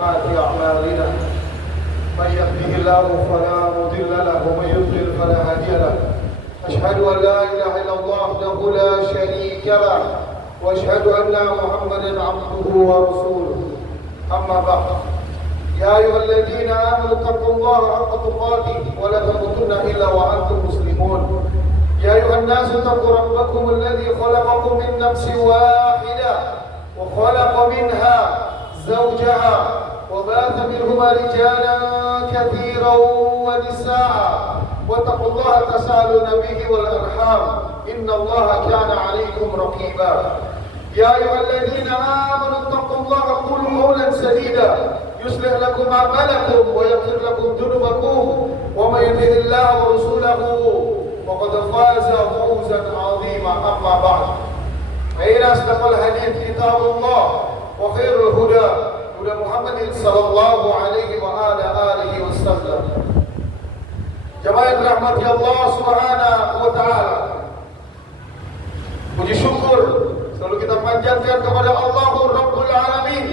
أعمالنا من يهده الله فلا مضل له ومن يضلل فلا هادي له أشهد أن لا إله إلا الله وحده لا شريك له وأشهد أن محمدا عبده ورسوله أما بعد يا أيها الذين آمنوا اتقوا الله حق تقاته ولا تموتن إلا وأنتم مسلمون يا أيها الناس اتقوا ربكم الذي خلقكم من نفس واحدة وخلق منها زوجها وباث منهما رجالا كثيرا ونساء واتقوا الله تساءلون به والأرحام إن الله كان عليكم رقيبا يا أيها الذين آمنوا اتقوا الله وقولوا قولا سديدا يصلح لكم أعمالكم ويغفر لكم ذنوبكم ومن يطع الله ورسوله فقد فاز فوزا عظيما أما بعد فإن أصدق الحديث كتاب الله وخير الهدى هدى محمد صلى الله عليه وعلى آله وسلم. Jemaah yang dirahmati Allah Subhanahu wa taala. Puji syukur selalu kita panjatkan kepada Allah Rabbul Alamin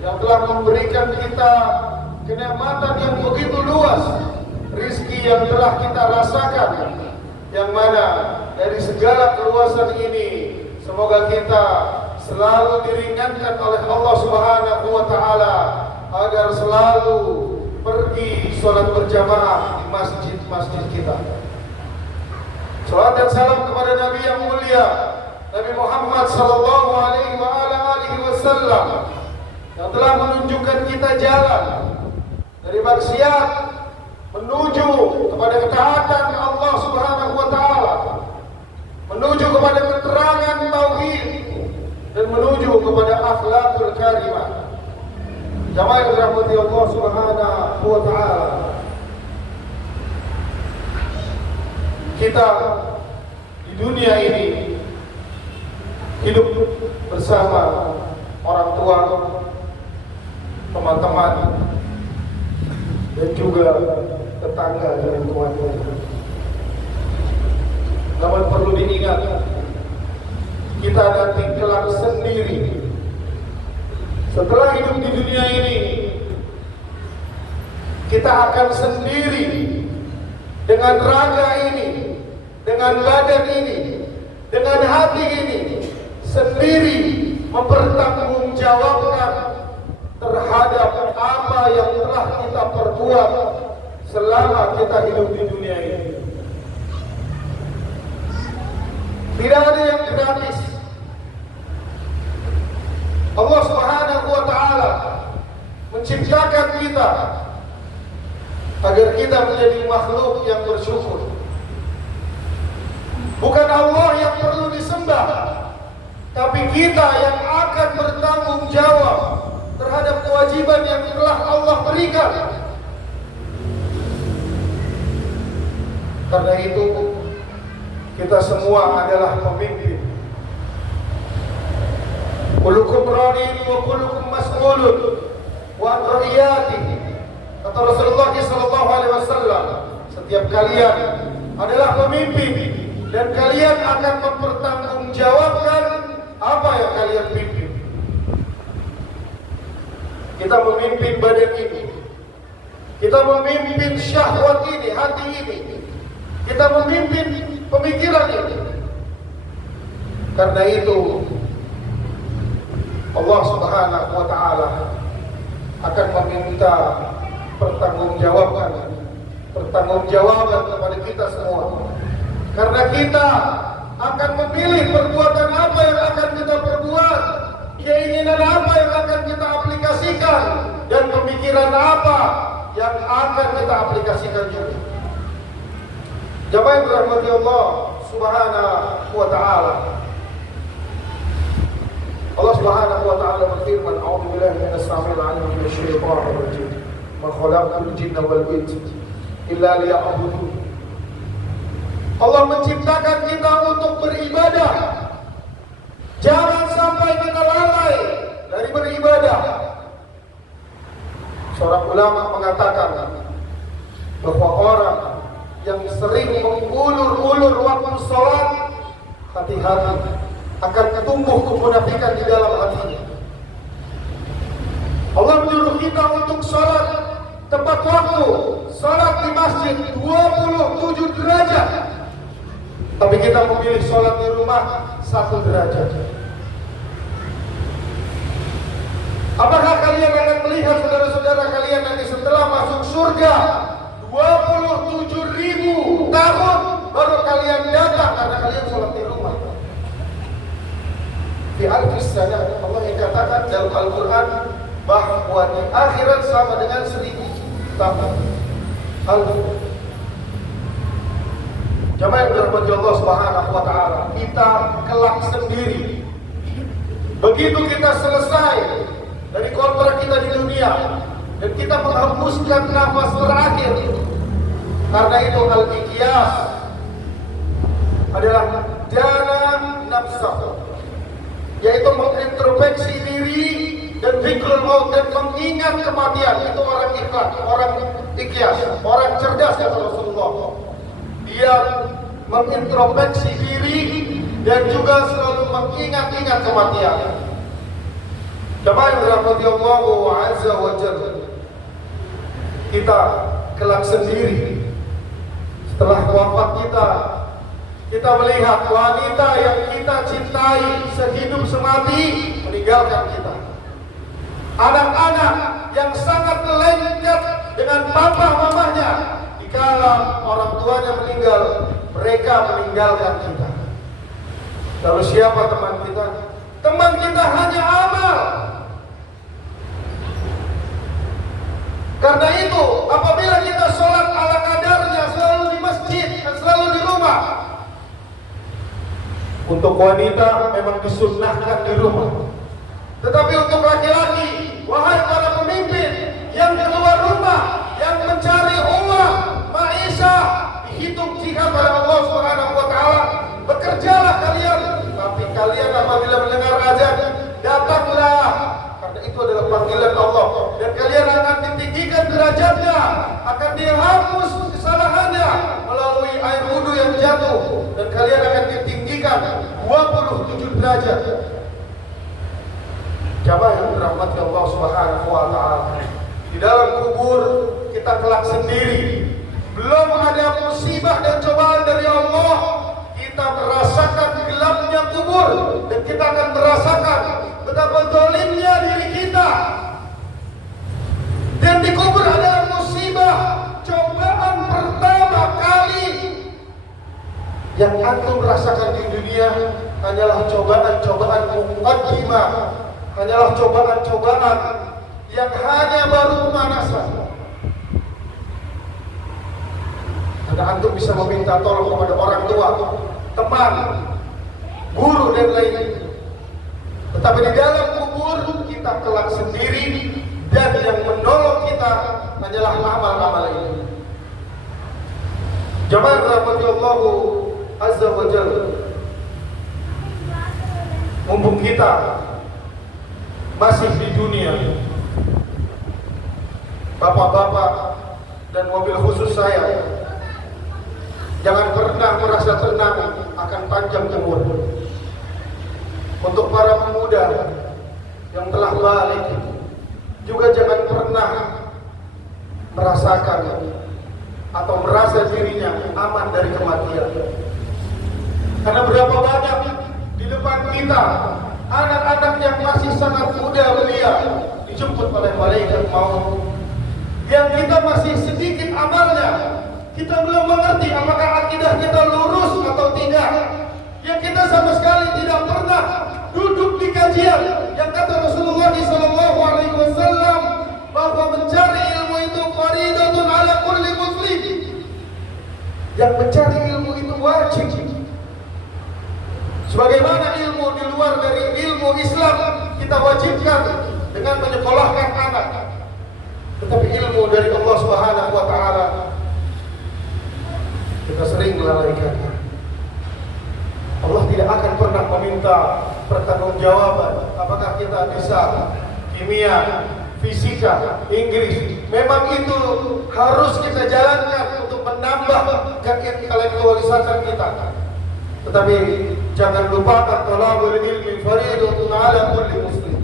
yang telah memberikan kita kenikmatan yang begitu luas, rizki yang telah kita rasakan, yang mana dari segala keluasan ini semoga kita selalu diringankan oleh Allah Subhanahu wa taala agar selalu pergi sholat berjamaah di masjid-masjid kita. Salat dan salam kepada Nabi yang mulia Nabi Muhammad sallallahu alaihi wasallam yang telah menunjukkan kita jalan dari maksiat menuju kepada ketaatan Allah Subhanahu wa taala, menuju kepada keterangan tauhid dan menuju kepada akhlakul karimah. Jamaah yang dirahmati Allah Subhanahu wa taala. Kita di dunia ini hidup bersama orang tua, teman-teman, dan juga tetangga dan keluarga. Namun perlu diingat, kita nanti kelak sendiri. Setelah hidup di dunia ini, kita akan sendiri dengan raga ini, dengan badan ini, dengan hati ini, sendiri mempertanggungjawabkan terhadap apa yang telah kita perbuat selama kita hidup di dunia ini. Tidak ada yang gratis. Allah Subhanahu wa taala menciptakan kita agar kita menjadi makhluk yang bersyukur. Bukan Allah yang perlu disembah, tapi kita yang akan bertanggung jawab terhadap kewajiban yang telah Allah berikan. Karena itu kita semua adalah pemimpin. Kullukum ra'in wa kullukum mas'ulun wa ra'iyatihi. Kata Rasulullah sallallahu alaihi wasallam, setiap kalian adalah pemimpin dan kalian akan mempertanggungjawabkan apa yang kalian pimpin. Kita memimpin badan ini, kita memimpin syahwat ini, hati ini, kita memimpin pemikiran ini. Karena itu Allah Subhanahu wa taala akan meminta pertanggungjawaban kepada kita semua. Karena kita akan memilih perbuatan apa yang akan kita perbuat, keinginan apa yang akan kita aplikasikan, dan pemikiran apa yang akan kita aplikasikan juga. Jamaah yang dirahmati Allah Subhanahu wa taala. Allah Subhanahu wa taala berfirman, "A'udzu billahi minas samii'il 'aliim minasy syaithaanir rajiim. Ma khalaqtul jinna wal insa illa liya'budun." Allah menciptakan kita untuk beribadah. Jangan sampai kita lalai dari beribadah. Seorang ulama mengatakan bahwa orang yang sering mengulur-ulur waktu sholat, hati-hati, akan tumbuh kemunafikan di dalam hatinya. Allah menyuruh menyuruh kita untuk sholat tepat waktu, sholat di masjid 27 derajat. Tapi kita memilih sholat di rumah 1 derajat. Apakah kalian akan melihat saudara-saudara kalian nanti setelah masuk surga 27.000 tahun baru kalian datang karena kalian sholat di rumah? Di al-Qisana Allah yang katakan dalam Al-Quran bahwa di akhirat sama dengan 1000 tahun. Jamaah yang dirahmati Allah Subhanahu wa taala, kita kelak sendiri. Begitu kita selesai dari kontrak kita di dunia dan kita menghembuskan nafas terakhir, karena itu al-iqyas adalah dana nafsah, yaitu mengintrospeksi diri dan zikrul maut dan mengingat kematian. Itu orang ikhlas, orang ikhlas, orang cerdas kata Rasulullah. Dia mengintrospeksi diri dan juga selalu mengingat-ingat kematian. Jemaah yang dirahmati Allah Azza wa Jalla, kita kelak sendiri. Setelah wafat kita melihat wanita yang kita cintai sehidup semati meninggalkan kita. Anak-anak yang sangat lengket dengan papa mamanya, dikala orang tuanya meninggal, mereka meninggalkan kita. Lalu siapa teman kita? Teman kita hanya amal. Karena itu, apabila kita sholat ala kadarnya, selalu di masjid, selalu di rumah. Untuk wanita memang disunnahkan di rumah. Tetapi untuk laki-laki, wahai para pemimpin yang keluar rumah, yang mencari uang, maisha, dihitung jihad pada Allah Subhanahu wa taala, bekerjalah kalian. Tapi kalian apabila mendengar azan, datanglah, karena itu adalah panggilan Allah, dan kalian akan ditinggikan derajatnya, akan dihapus kesalahannya melalui air wudu yang jatuh, dan kalian akan ditinggikan 27 derajat. Jamaah yang dirahmati Allah Subhanahu wa taala, di dalam kubur kita kelak sendiri. Belum ada musibah dan cobaan dari Allah, kita merasakan gelapnya kubur, dan kita akan merasakan betapa zalimnya diri kita. Dan di kubur adalah musibah, cobaan pertama kali yang antum rasakan di dunia hanyalah cobaan-cobaan muqaddimah, hanyalah cobaan-cobaan yang hanya baru pemanasan. Ada antum bisa meminta tolong kepada orang tua, teman, guru dan lain-lain. Tetapi di dalam kubur kita kelak sendiri, dan yang menolong kita hanyalah amal-amal ini. Jamaah rahmati Allah Azza wa Jalla, mumpung kita masih di dunia, bapak-bapak dan mobil khusus saya, jangan pernah merasa tenang akan panjang umur. Untuk para pemuda yang telah balik, juga jangan pernah merasakan atau merasa dirinya aman dari kematian. Karena berapa banyak di depan kita anak-anak yang masih sangat muda belia dijemput oleh malaikat maut, yang kita masih sedikit amalnya, kita belum mengerti apakah akidah kita lurus atau tidak, yang kita sama sekali tidak pernah duduk di kajian yang kata Rasulullah SAW bahwa mencari ilmu itu faridatun ala kulli muslim, yang mencari ilmu itu wajib. Sebagaimana ilmu di luar dari ilmu Islam kita wajibkan dengan menyekolahkan anak, tetapi ilmu dari Allah Subhanahu wa taala kita sering melalaikannya. Allah tidak akan pernah meminta pertanggungjawaban apakah kita bisa kimia, fisika, Inggris. Memang itu harus kita jalankan untuk menambah keintelektualisasi kita. Tetapi jangan lupakan talabul ilmi faridatun ala kulli muslim.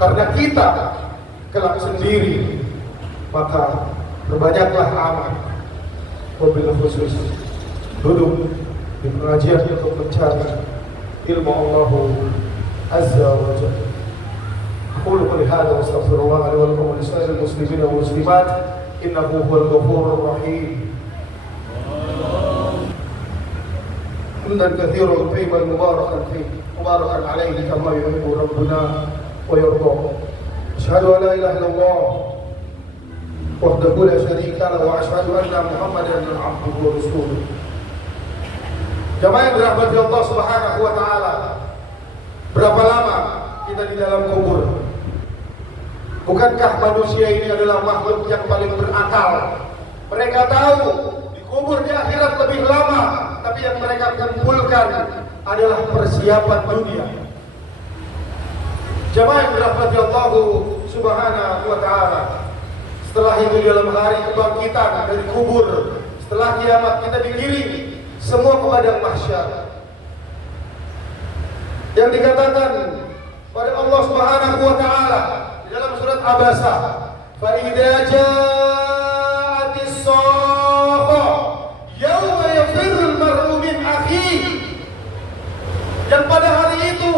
Karena kita kelak sendiri, maka perbanyaklah amal. Wabil khusus duduk di pengajian untuk mencari ilmu Allah Azza wa Jalla. أقول قولي هذا واستغفر الله لي ولكم ولسائر المسلمين والمسلمات إنه هو الغفور الرحيم. حمدا كثيرا طيبا مباركا فيه مباركا عليه كما يحب ربنا ويرضى. أشهد أن لا إله إلا الله وحده لا شريك له وأشهد أن محمدا عبده ورسوله. Jamaah yang dirahmati Allah Subhanahu wa taala, berapa lama kita di dalam kubur? Bukankah manusia ini adalah makhluk yang paling berakal? Mereka tahu di kubur di akhirat lebih lama, tapi yang mereka kumpulkan adalah persiapan dunia. Jamaah yang dirahmati Allah Subhanahu wa taala, setelah itu dalam hari kebangkitan dari kubur, setelah kiamat kita digiring semua ke padang mahsyar. Yang dikatakan pada Allah Subhanahu wa taala di dalam surat Abasa, fa idza ja'atis saqa yauma yafirrul mar'u min akhihi. Yang pada hari itu,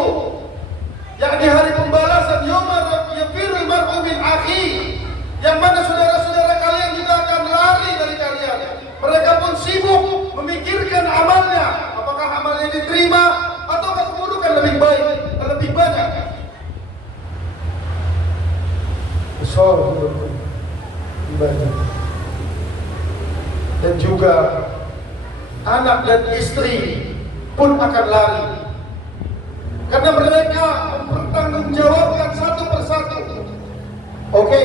yakni hari pembalasan, yauma yafirrul mar'u min akhihi, yang mana saudara-saudara kalian juga akan lari dari kalian. Mereka pun sibuk memikirkan amalnya, apakah amalnya diterima atau keburukan lebih baik, lebih banyak. Dan juga anak dan istri pun akan lari, karena mereka mempertanggungjawabkan satu persatu. Oke,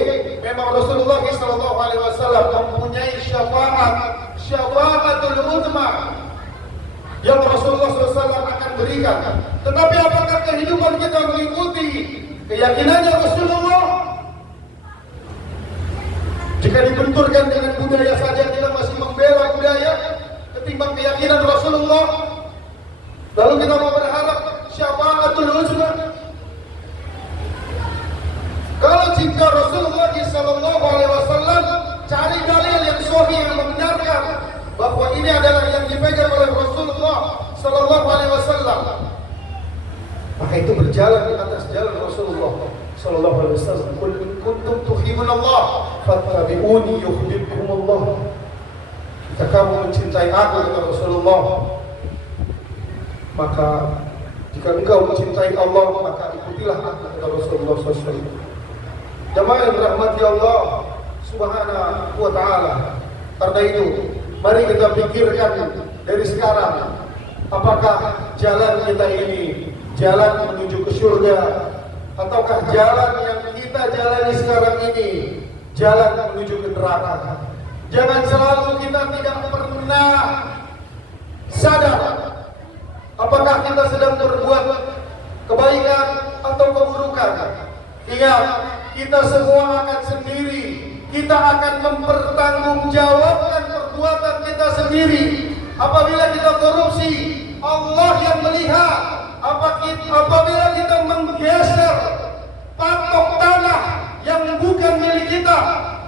memang Rasulullah SAW mempunyai syafaatul uzma yang Rasulullah SAW akan berikan. Tetapi apakah kehidupan kita mengikuti keyakinannya Rasulullah? Jika dibenturkan dengan budaya saja kita masih membela budaya ketimbang keyakinan Rasulullah, lalu kita mau berharap syafaatul uzma? Kalau jika Rasulullah SAW cari dalil yang sahih yang membenarkan bahwa ini adalah yang dipegang oleh Rasulullah SAW, maka itu berjalan di atas jalan Rasulullah SAW. Qul in kuntum tuhibbunallah fattabi'uni yuhibbukumullah. Jika kamu mencintai aku, kata Rasulullah, maka jika engkau mencintai Allah, maka ikutilah aku, kata Rasulullah SAW. Jamaah yang dirahmati Allah Subhanahu wa taala, karena itu mari kita pikirkan dari sekarang, apakah jalan kita ini jalan menuju ke surga, ataukah jalan yang kita jalani sekarang ini jalan menuju ke neraka. Jangan selalu kita tidak pernah sadar apakah kita sedang berbuat kebaikan atau keburukan. Ingat, kita semua akan sendiri. Kita akan mempertanggungjawabkan perbuatan kita sendiri. Apabila kita korupsi, Allah yang melihat. Apabila kita menggeser patok tanah yang bukan milik kita,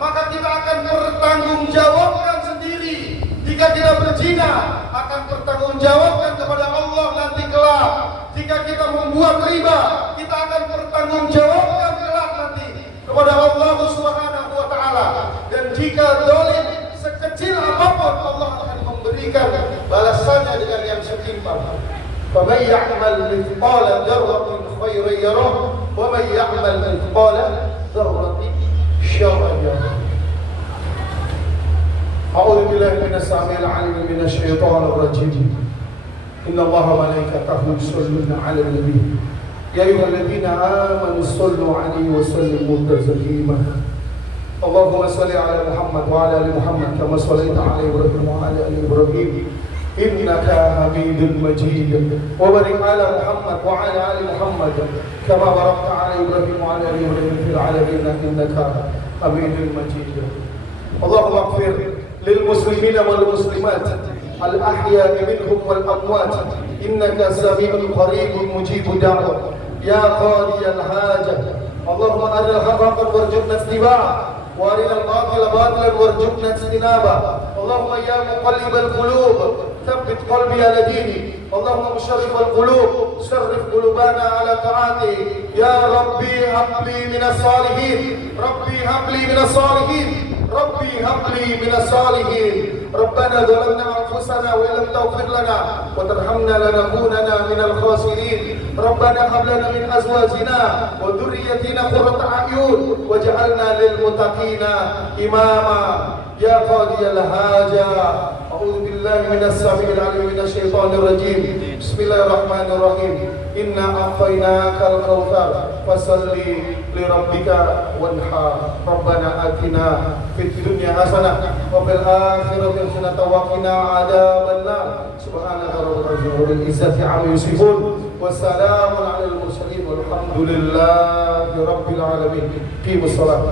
maka kita akan bertanggungjawabkan sendiri. Jika kita berzina, akan bertanggungjawabkan kepada Allah nanti kelak. Jika kita membuat riba, kita akan bertanggungjawabkan kelak nanti kepada Allah Subhanahu wa taala. Dan jika zalim sekecil apapun, Allah akan memberikan balasannya dengan yang setimpal. فَمَنْ يَعْمَلْ مِثْقَالَ ذَرَّةٍ خَيْرًا يَرَهُ وَمَنْ يَعْمَلْ مِثْقَالَ ذَرَّةٍ شَرًّا يَرَهُ. أعوذ بالله من السميع العليم من الشيطان الرجيم. إن الله وملائكته يصلون على النبي يا أيها الذين آمنوا صلوا عليه وسلموا تسليما. اللهم صل على محمد وعلى آل محمد كما صليت على إبراهيم وعلى آل إبراهيم إنك حميد مجيد. وبارك على محمد وعلى آل محمد كما باركت على إبراهيم وعلى آل إبراهيم في العالمين إنك حميد مجيد. اللهم اغفر للمسلمين والمسلمات الأحياء منهم والأموات إنك سميع قريب مجيب دعوة يا قاضي الحاجة اللهم أرنا الحق حقا وارزقنا اتباعه وأرنا الباطل باطلا وارزقنا اجتنابه اللهم يا مقلب القلوب ثبت قلبي على دينك اللهم مشرف القلوب شرف قلوبنا على طاعتك يا ربي هب لي من الصالحين ربي هب لي من الصالحين ربي هب لي من الصالحين ربنا ظلمنا أنفسنا وإن لم تغفر لنا وترحمنا لنكونن من الخاسرين ربنا هب لنا من أزواجنا وذريتنا قرة أعين واجعلنا للمتقين إماما يا قاضي الحاجة أعوذ بالله من السميع العليم من الشيطان الرجيم بسم الله الرحمن الرحيم إنا أعطيناك الكوثر فصل لربك وانحر ربنا آتنا في الدنيا حسنة وفي الآخرة حسنة وقنا عذاب النار سبحانك رب العزة عما يصفون وسلام على المرسلين والحمد لله رب العالمين قيموا الصلاة